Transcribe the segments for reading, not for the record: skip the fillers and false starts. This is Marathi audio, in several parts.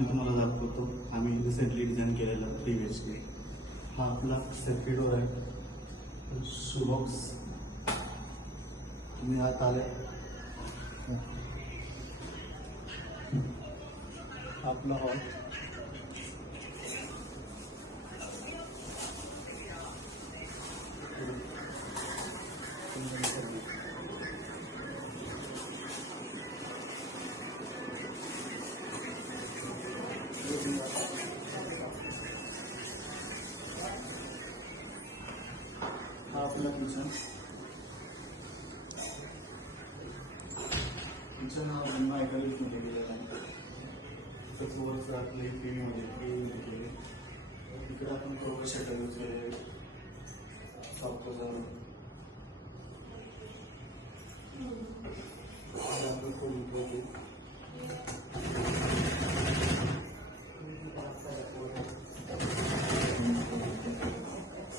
मी तुम्हाला दाखवतो आम्ही रिसेंटली डिझाईन केलेला 3 BHK. हा आपला सेफ्टी डोर आहे, शूबॉक्स. तुम्ही आत आले, आपला हॉल. हा आपला किचन. किचन हा बनवा मध्ये गेलेला आहे. तसंच वरचं आपले टीव्ही मध्ये केले. तिकडे आपण कवर शटर यूज केले, सॉफ्ट कलर. आपण खोली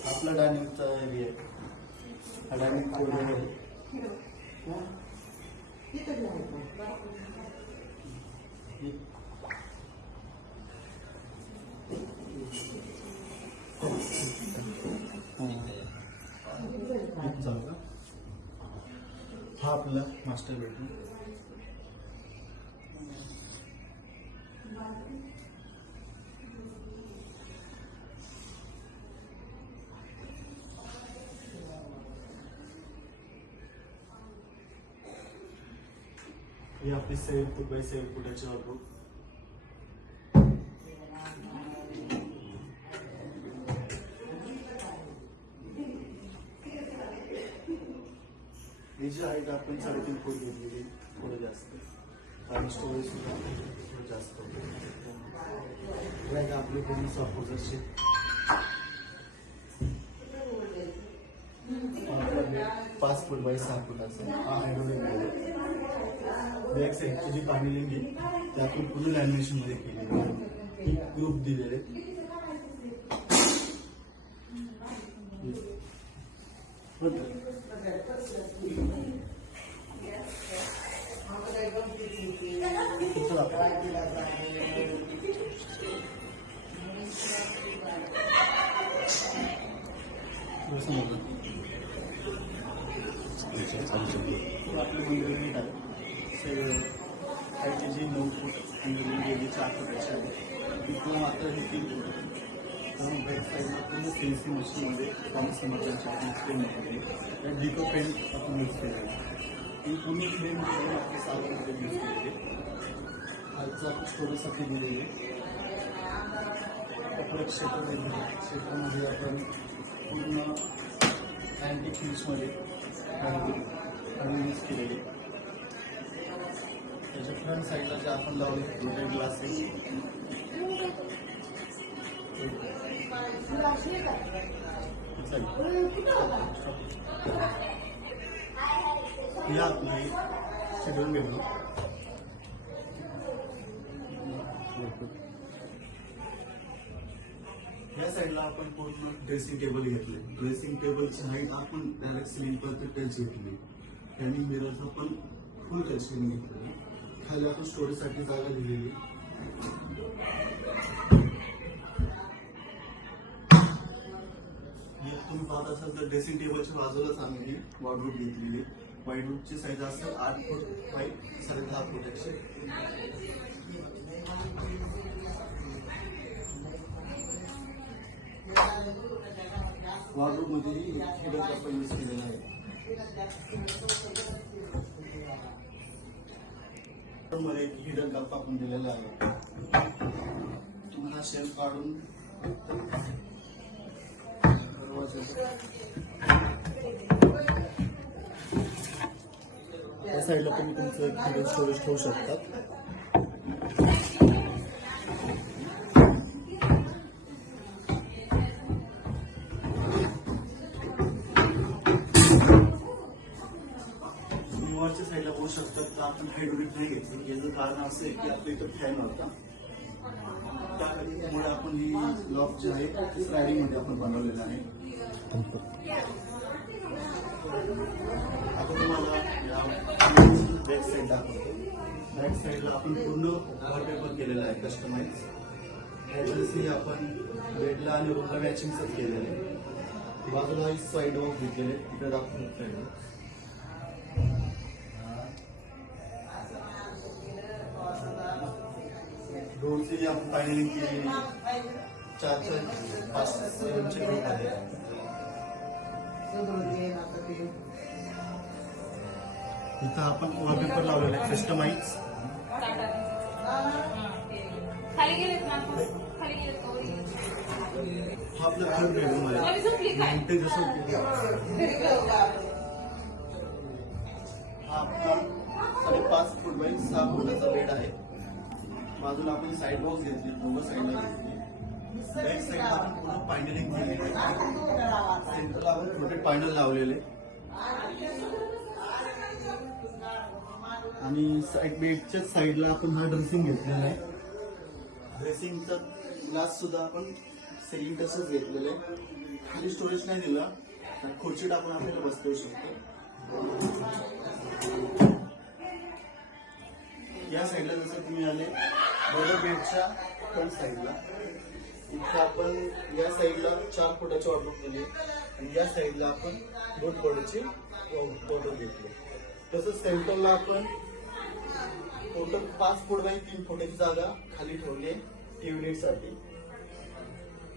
आपला डायनिंगचा एरिया आहे. हा डायनिंग कॉरिडॉर आहे. हा आपला मास्टर बेडरूम. ही आपली 7 foot by 7 फुटाची wardrobe. He G height आपण 3.5 फूट घेतलेली, थोडं जास्त, आणि स्टोरेज सुद्धा थोडं जास्त. आपली पूर्ण सपोजरची आपला बेड 5 फूट बाय 6 फुटाचा. हा हायड्रोलिक बेड आहे. बॅक साईडची जी पाणी लिंगी त्यातून पूर्ण लॅमिनेशन मध्ये केलेली, ग्रुप दिलेले. आपली मंदिर नीट आहे. हाईट जी 9 फूट आणि गेली 4 फुटाची आहे. तिथून मात्र ही 3 फूट. कारण बॅक साईडला पूर्ण CNC मशीनमध्ये स्वामी समर्थांच्या फ्रेममध्ये डिको पेंट आपण यूज केलेला आहे. ही पूर्ण फ्रेम आपली 7 फूट यूज केलेली. खालचं आपण स्टोरेजसाठी दिलेली. कपडे क्षेत्रामध्ये आपण पूर्ण अँटिक फिनिशमध्ये यूज केलेली. त्याच्या फ्रंट साईडला जे आपण लावले मोठे ग्लास आहे. आपली शेड्यूल बेडरूम. या साईडला आपण पूर्ण ड्रेसिंग टेबल घेतले. ड्रेसिंग टेबलची हाईट आपण डायरेक्ट सिलिंग पर्यंत टच घेतली. त्यांनी मिररचा पण फुल टच घेतली. खाली आपण स्टोरेजसाठी जागा दिलेली. तुम्ही पाहत असाल तर ड्रेसिंग टेबलच्या बाजूलाच आम्ही वॉर्डरोब घेतलेली. वॉर्डरोबची साईज असेल 8 फूट बाय 10.5 फुटाची. वॉर्डरोब मध्ये हिडन कप्पा यूज केलेला आहे. मध्ये हिडन कप्पा आपण दिलेला आहे. तुम्हाला शेल्फ काढून या साईडला तुम्ही तुमचं हिडन स्टोरेज ठेवू शकता. वरच्या साईडला बघू शकतात तर आपण हायड्रोलिक नाही घेतली. याचं कारण असं आहे की आपल्या इथं फॅन होता, त्यामुळे आपण ही लॉक जे आहे स्लायडिंग मध्ये आपण बनवलेलं आहे. आता तुम्हाला बॅक साईड दाखवतो. बॅक साईडला आपण पूर्ण वॉलपेपर केलेला आहे कस्टमाइज. ऍड्रेसही आपण बेडला आणि रूमला मॅचिंगच केलेलं आहे. बाजूला साईड वॉक घेतलेले तिकडे दाखवून साईड डोरची आपण फायनलिंग केलेली 4-5 चे ग्रुप आहे. इथं आपण वॉलपेपर लावलेला आहे कस्टमाइज. खाली गेलेत ना खाली गेलेत हा आपला थर्ड बेडरूम आहे. मोठे जसं हा आपला 5.5 फूट बाय 6 फुटाचा बेड आहे. बाजूला आपण साईड बॉक्स घेतली, दोघं साईडला घेतली. बॅक साईडला आपण पूर्ण पायनलिंग केलेली आहे. सेंटरला आपण प्रोटेक्ट पायनल लावलेले आणि साईड बेडच्या साईडला आपण हा ड्रेसिंग घेतलेला आहे. ड्रेसिंगचा ग्लास सुद्धा आपण सेलिंग तसंच घेतलेलं आहे. खाली स्टोरेज नाही दिला तर खुर्ची टाकून आपल्याला बसता येऊ शकतो. या साईडला जसं तुम्ही आले बरोबर बेडच्या फ्रंट साईडला इथे आपण या साईडला 4 फुटाची वॉर्डरोब दिली आणि या साईडला आपण 2 फुटाची वॉर्डरोब घेतली. तसंच सेंटरला आपण टोटल 5 फूट बाय 3 फुटाची जागा खाली ठेवली आहे टीव्ही युनिट साठी.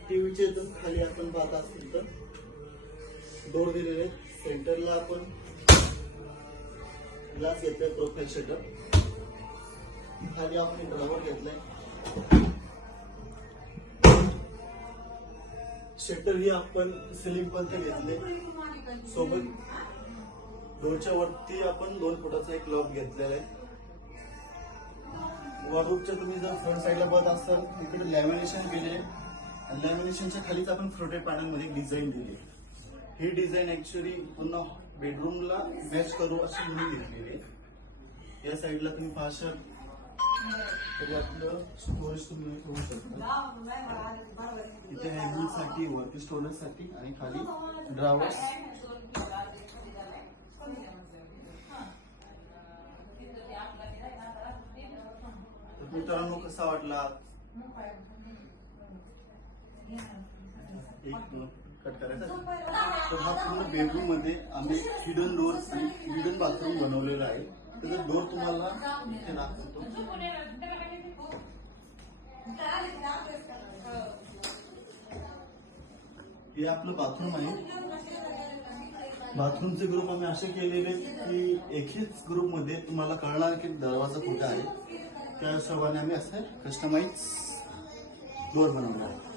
टीव्हीचे जर खाली आपण पाहत असतील तर डोर दिलेले. सेंटरला आपण ग्लास घेतलाय प्रोफाईल शटर. खाली आपण ड्रॉवर घेतलाय. शटर ही आपण सिलिंग पर्यंत घेतले. सोबत डोरच्या वरती आपण 2 फुटाचा एक लॉक घेतलेला आहे. वॉर्डरोबच्या तुम्ही जर फ्रंट साईडला बघत असाल इकडे लॅमिनेशन केले आणि लॅमिनेशनच्या खालीच आपण फ्लोटेड पॅनल मध्ये डिझाईन दिली. ही डिझाईन ऍक्च्युअली पुन्हा बेडरूमला मॅच करू अशी म्हणून घेतलेली आहे. या साईडला तुम्ही पाहशाल तरी आपलं स्टोरेज तुम्ही ठेवू शकता. इथे हँगिंग साठी वरती स्टोरेज साठी आणि खाली ड्रावर्स. मित्रांनो कसा वाटला एक कट करायचा. तर हा पूर्ण बेडरूम मध्ये आम्ही हिडन डोर आणि हिडन बाथरूम बनवलेला आहे. त्याचा डोर तुम्हाला इथे दाखवतो. हे आपलं बाथरूम आहे. बाथरूमचे ग्रुप आम्ही असे केलेले की एकाच ग्रुप मध्ये तुम्हाला कळणार की दरवाजा कुठे आहे. त्या हिशोबाने आम्ही असं कस्टमाइज डोर बनवणार आहे.